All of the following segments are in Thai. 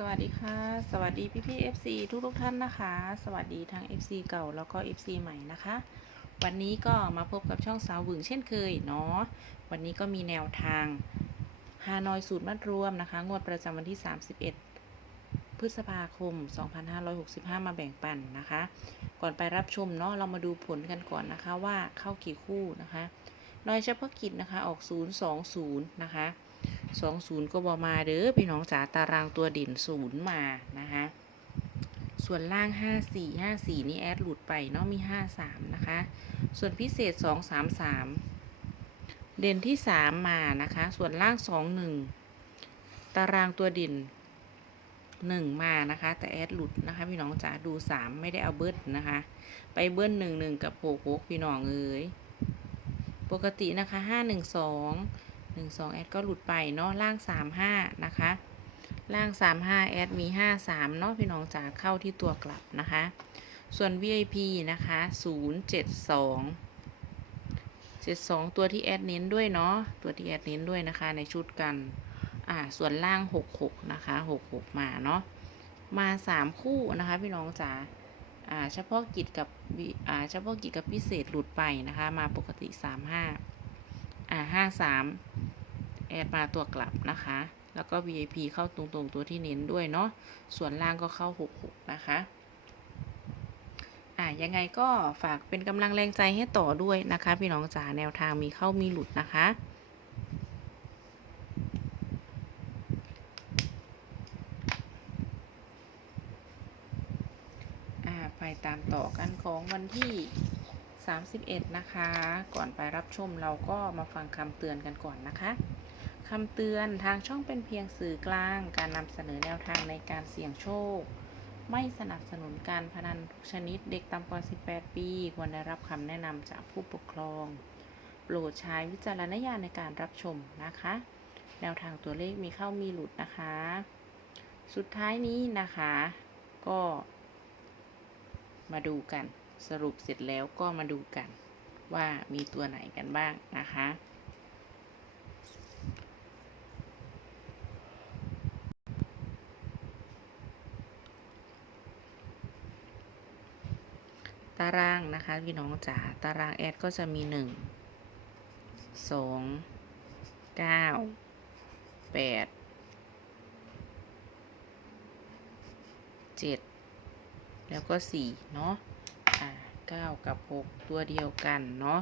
สวัสดีค่ะ สวัสดีพี่พี่ๆ FC ทุกทุกท่านนะคะ สวัสดีทั้ง FC เก่าแล้วก็ FC ใหม่นะคะ วันนี้ก็มาพบกับช่องสาวหวึงเช่นเคยเนาะ วันนี้ก็มีแนวทางฮานอยสูตรมัดรวมนะคะ งวดประจำวันที่ 31 พฤษภาคม 2565 มาแบ่งปันนะคะ ก่อนไปรับชมเนาะ เรามาดูผลกันก่อนนะคะว่าเข้ากี่คู่นะคะ น้อยเฉพาะกิจนะคะ ออก 020 นะคะ สองศูนย์ก็บอมาเด้อพี่น้องจ๋าตารางตัวเด่นศูนย์มานะคะส่วนล่างห้าสี่ห้าสี่นี่แอดหลุดไปเนาะมีห้าสามนะคะ ส่วนพิเศษสองสามสามเด่นที่สามมานะคะ ส่วนล่างสองหนึ่งตารางตัวเด่นหนึ่งมานะคะ แต่แอดหลุดนะคะ พี่น้องจ๋าดูสามไม่ได้เอาเบิ้ลนะคะ ไปเบิ้ลหนึ่งหนึ่งกับโปกโกพี่น้องเอ้ยปกตินะคะห้าหนึ่งสองแอดก็หลุดไปเนาะล่างสามห้านะคะ ล่างสามห้าแอดมีห้าสามเนาะพี่น้องจ๋าเข้าที่ตัวกลับนะคะ ส่วน VIP นะคะศูนย์เจ็ดสองเจ็ดสองตัวที่แอดเน้นด้วยเนาะตัวที่แอดเน้นด้วยนะคะในชุดกันอ่าส่วนล่างหกหกนะคะหกหกมาเนาะมาสามคู่นะคะพี่น้องจ๋าอ่าเฉพาะกิจกับวิอ่าเฉพาะกิจกับพิเศษหลุดไปนะคะ มาปกติสามห้า อ่าห้าสามแอดมาตัวกลับนะคะ แล้วก็ VIP เข้าตรงๆตัวที่เน้นด้วยเนาะ ส่วนล่างก็เข้า 66 นะคะ อ่ายังไงก็ฝากเป็นกำลังแรงใจให้ต่อด้วยนะคะ พี่น้องจ๋าแนวทางมีเข้ามีหลุดนะคะอ่าไปตามต่อกันของวันที่ 31 นะคะ ก่อนไปรับชมเราก็มาฟังคำเตือนกันก่อนนะคะคำเตือนทางช่องเป็นเพียงสื่อกลาง การนำเสนอแนวทางในการเสี่ยงโชค ไม่สนับสนุนการพนันทุกชนิดเด็กต่ำกว่า 18 ปี ควรได้รับคำแนะนำจากผู้ปกครอง โปรดใช้วิจารณญาณในการรับชมนะคะ แนวทางตัวเลขมีเข้ามีหลุดนะคะ สุดท้ายนี้นะคะ ก็มาดูกัน สรุปเสร็จแล้วก็มาดูกันว่ามีตัวไหนกันบ้างนะคะ ตารางนะคะพี่น้องจ๋าตารางแอดก็จะมีหนึ่งสองเก้าแปดเจ็ดแล้วก็สี่เนาะ เก้ากับหกตัวเดียวกันเนาะ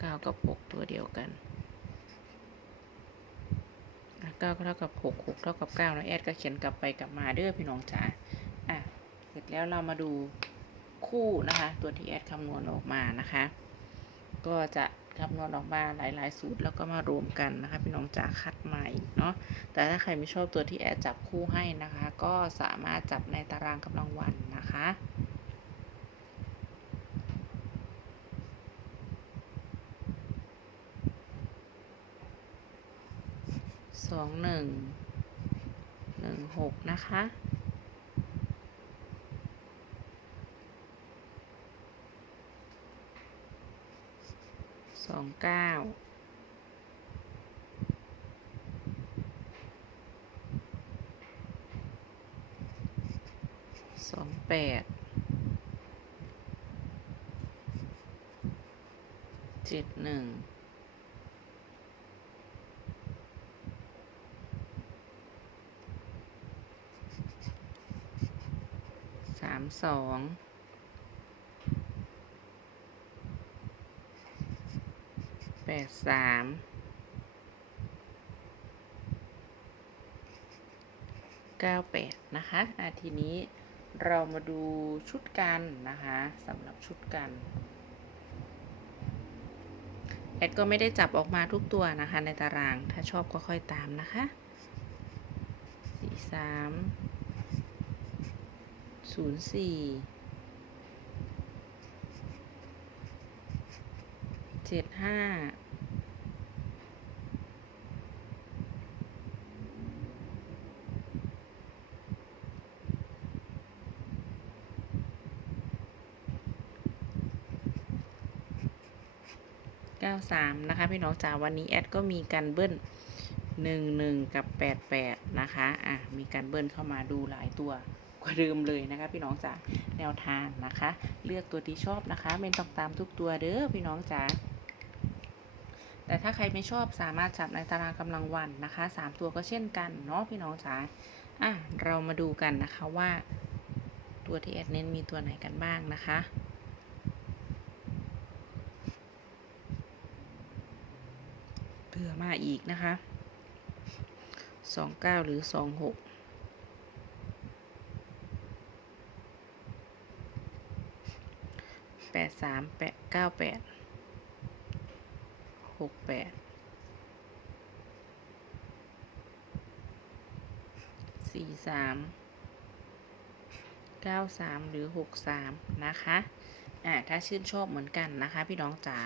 เก้ากับหกตัวเดียวกันเก้าเท่ากับหกหกเท่ากับเก้าแล้วแอดก็เขียนกลับไปกลับมาเด้อพี่น้องจ๋าอะเสร็จแล้วเรามาดูคู่นะคะ ตัวที่แอดคำนวณออกมานะคะ ก็จะคำนวณออกมาหลาย ๆ สูตรแล้วก็มารวมกันนะคะ พี่น้องจ๋าคัดใหม่เนาะแต่ถ้าใครไม่ชอบตัวที่แอดจับคู่ให้นะคะ ก็สามารถจับในตารางกำลังวันนะคะ สองหนึ่งหนึ่งหกนะคะ สองเก้าสองแปดเจ็ดหนึ่ง สองแปดสามเก้าแปดนะคะอะทีนี้เรามาดูชุดกันนะคะสำหรับชุดกัน แอดก็ไม่ได้จับออกมาทุกตัวนะคะในตารางถ้าชอบก็ค่อยตามนะคะสี่สาม ศูนย์สี่เจ็ดห้าเก้าสามนะคะ พี่น้องจ๋าวันนี้แอดก็มีการเบิ้ลหนึ่งหนึ่งกับแปดแปดนะคะ อะ มีการเบิ้ลเข้ามาดูหลายตัว ว่าเดิมเลยนะคะ พี่น้องจ๋าแนวทางนะคะ เลือกตัวที่ชอบนะคะเมนต้องตามทุกตัวเด้อพี่น้องจ๋าแต่ถ้าใครไม่ชอบสามารถจับในตารางกำลังวันนะคะ 3 ตัวก็เช่นกันเนาะพี่น้องจ๋าอะเรามาดูกันนะคะว่า ตัวที่แอดเน้นมีตัวไหนกันบ้างนะคะเพื่อมาอีกนะคะ 29 หรือ 26 ปดสามแปดเก้าแปดหกแปดสี่สามเก้าสามหรือหกสามนะคะอ่าถ้าชื่นชอบเหมือนกันนะคะ พี่น้องจ๋า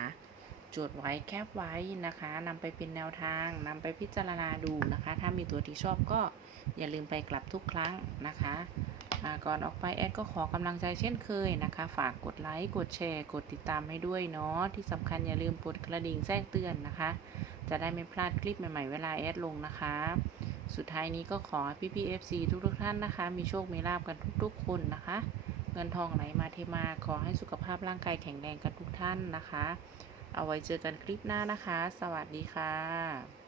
จดไว้แคปไว้นะคะนำไปเป็นแนวทางนำไปพิจารณาดูนะคะ ถ้ามีตัวที่ชอบก็อย่าลืมไปกลับทุกครั้งนะคะ ก่อนออกไปแอดก็ขอกำลังใจเช่นเคยนะคะ ฝากกดไลค์ กดแชร์ กดติดตามให้ด้วยเนาะ ที่สำคัญอย่าลืมกดกระดิ่งแจ้งเตือนนะคะ จะได้ไม่พลาดคลิปใหม่ๆ เวลาแอดลงนะคะ สุดท้ายนี้ก็ขอให้พี่ๆ FC ทุกๆท่านนะคะ มีโชค มีลาบกันทุกๆ คนนะคะ เงินทองไหลมาเทมา ขอให้สุขภาพร่างกายแข็งแรงกันทุกท่านนะคะ เอาไว้เจอกันคลิปหน้านะคะ สวัสดีค่ะ